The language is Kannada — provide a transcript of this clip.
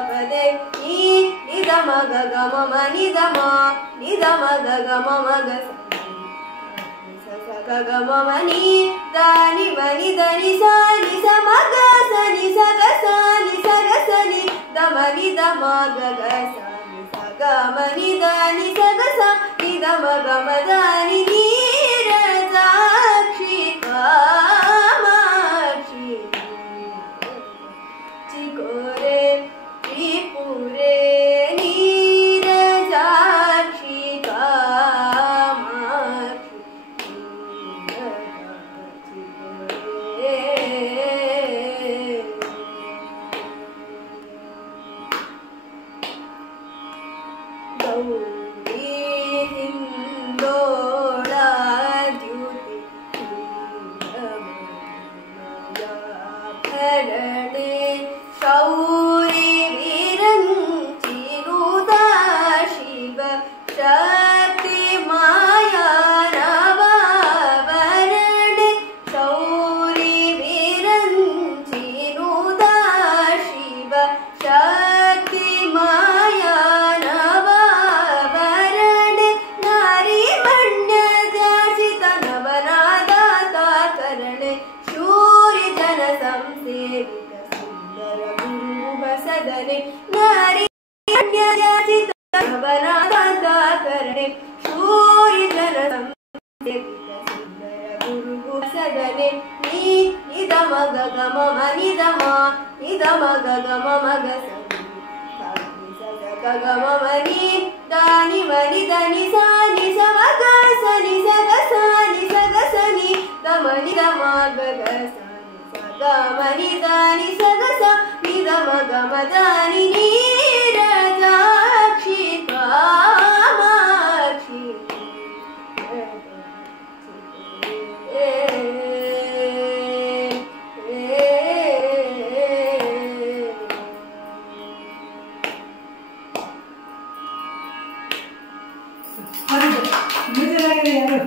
pade ni da ma ga ga ma ma ni da ma ga ga ma ma ga sa sa ga ga ma ma ni da ni ma ni da ni sa ma ga sa ni sa ga sa ni da ma ga ga sa ni sa ga ma ni da ni sa ga sa ni da ma ga ma da ni Neerajakshi Kamakshi ಚಿಕೋರೆ ತ್ರಿಪುರೆ Neerajakshi Kamakshi Gauri Hindola ದ್ಯುತಿ ಭರಣೆ ಶೌರಿ ವಿರಂಚಿರುದ ಶಿವ ಶಕ್ತಿ ಮಾಯಾ ನವರಣೆ ಶೌರಿ ವಿರಂಚಿರುದ ಶಿವ ಶಕ್ತಿ ಮಾಯಾ ನವರಣೆ ನಾರಿ ಮಣ್ಯ ಜಾಸಿತ ನವನಾದಾತ ಕರಣೆ ಶೂರಿ ಜನ ಸಂಸೇವಿತ ಸುಂದರ ಗುರು ಸದನೆ ನಾರಿ ಮಣ್ಯ ಜಾಸಿತ ನವನಾದಾತ ಕರಣೆ ಶೂರಿ ಜನ ಸಂಸೇವಿತ ಸುಂದರ ಗುರು ಸದನೆ ನೀ ನಿದ ಮಗ ಗಮ ನಿದ ಮಗ ಗಮ ಮಗ ಗ ಮ ನಿ ದಾನಿ ಮನಿ ದಾನಿ ಸಾ ನಿ ಸ ಮ ಗ ಸ ನಿ ಸ ಗ ಸ ನಿ ಸ ಗ ಸ ನಿ ದ ಮ ನಿ ದ ಮ ಗ ಗ ಸ ನಿ ಸ ಗ ಮ ನಿ ದಾನಿ ಸ ಗ ಸ ನಿ ದ ಮ ಗ ಮ ದಾನಿ ನೀರಜಾಕ್ಷಿ ಕಾಮಾಕ್ಷಿ ಬೇಜಾರಾಗಿದೆ ಯಾರು